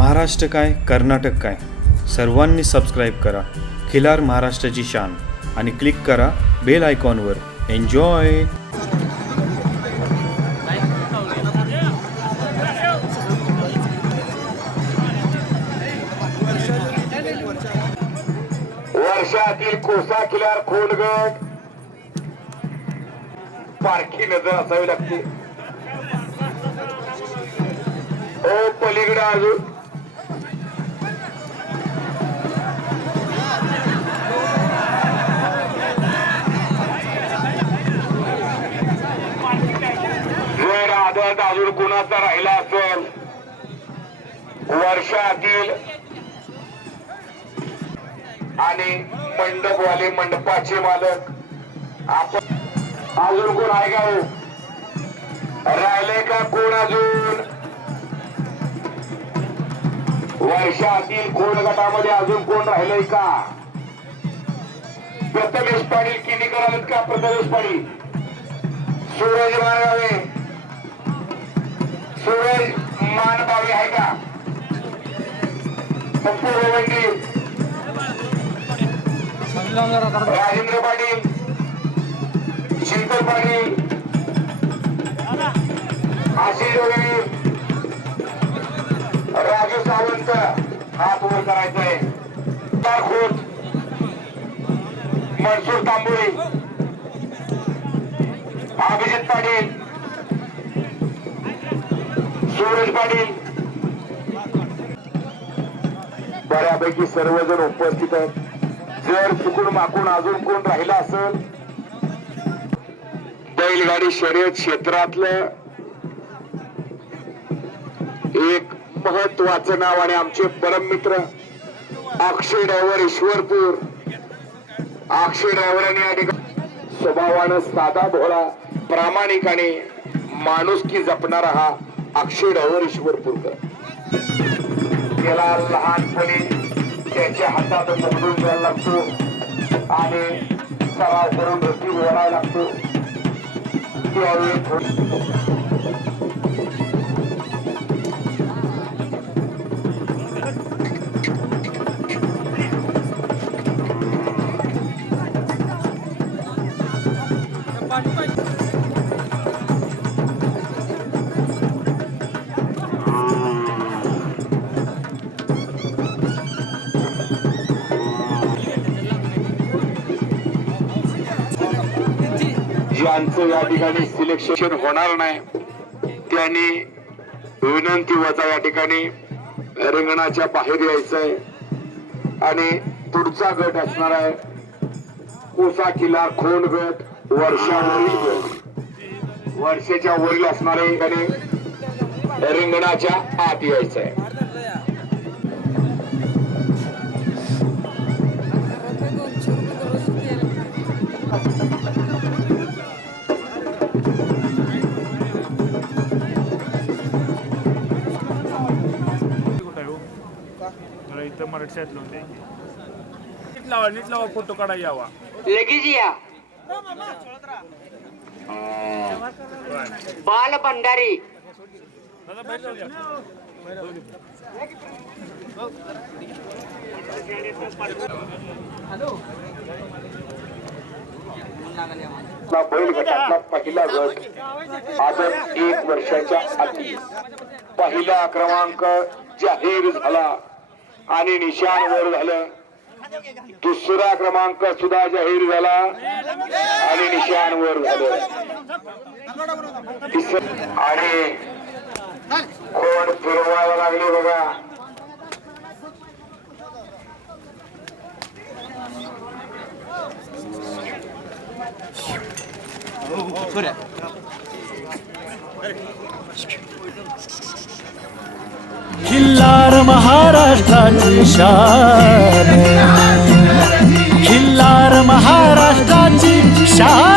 महाराष्ट्र काय कर्नाटक काय सर्वांनी सबस्क्राईब करा खिलार महाराष्ट्राची शान आणि क्लिक करा बेल आयकॉनवर. एन्जॉय. वर्षातील कोसा खिलार खोंडगट पारखी नजर असावी लागते. ओ पलीकडे अजून जर आदत अजून कुणाचा राहिला असेल वर्षातील आणि मंडपवाले मंडपाचे मालक आपण अजून कोण आहे का हो? राहिले का कोण अजून वर्षातील कोण गटामध्ये अजून कोण राहिलंय का? प्रथमेश पाटील किनीकर आलेत का? प्रथमेश पाटील सूरज मानगावे सूरज मानगावे आहे का? पप्पू गोवंडी राजेंद्र पाटील शीतल पाटील आशिष जोगी राजू सावंत हात वर करायचंय. खोत मनसूर तांबोळी अभिजित पाटील सूरज पाटील बऱ्यापैकी सर्वजण उपस्थित आहेत. जर चुकून माकून अजून कोण राहिला असेल बैलगाडी शर्यत क्षेत्रातलं एक महत्वाचं नाव आणि आमचे परम मित्र अक्षय ड्रायव्हर ईश्वरपूर. अक्षय ड्रायव्हरांनी या ठिकाणी स्वभावानं साधा भोळा प्रामाणिक आणि माणुसकी जपणारा हा अक्षय ड्रायव्हर ईश्वरपूरकर. त्याला लहानपणी त्याच्या हातात पकडून द्यायला लागतो आणि सराव करून रस्ती ओढायला लागतो. त्यावेळी ज्यांचं या ठिकाणी सिलेक्शन होणार नाही त्यांनी विनंती वजा या ठिकाणी रिंगणाच्या बाहेर यायचंय. आणि पुढचा गट असणार आहे कोसा किल्ला खोंड गट वर्षावरील गट. वर्षाच्या वरील असणारे आणि रिंगणाच्या आत यायचंय. नीट लावा फोटो काढा यावा लगेच या. बाल भंडारी बैल गटातला पहिला गट आदर 1 वर्षाच्या आधी पहिला क्रमांक जाहीर झाला आणि निशाण वर झालं. दुसरा क्रमांक सुद्धा जाहीर झाला आणि निशाण वर झालं. आणि कोण फिरवायला लागले बघा. खिल्लार महाराष्ट्राची शान, खिल्लार महाराष्ट्राची शान.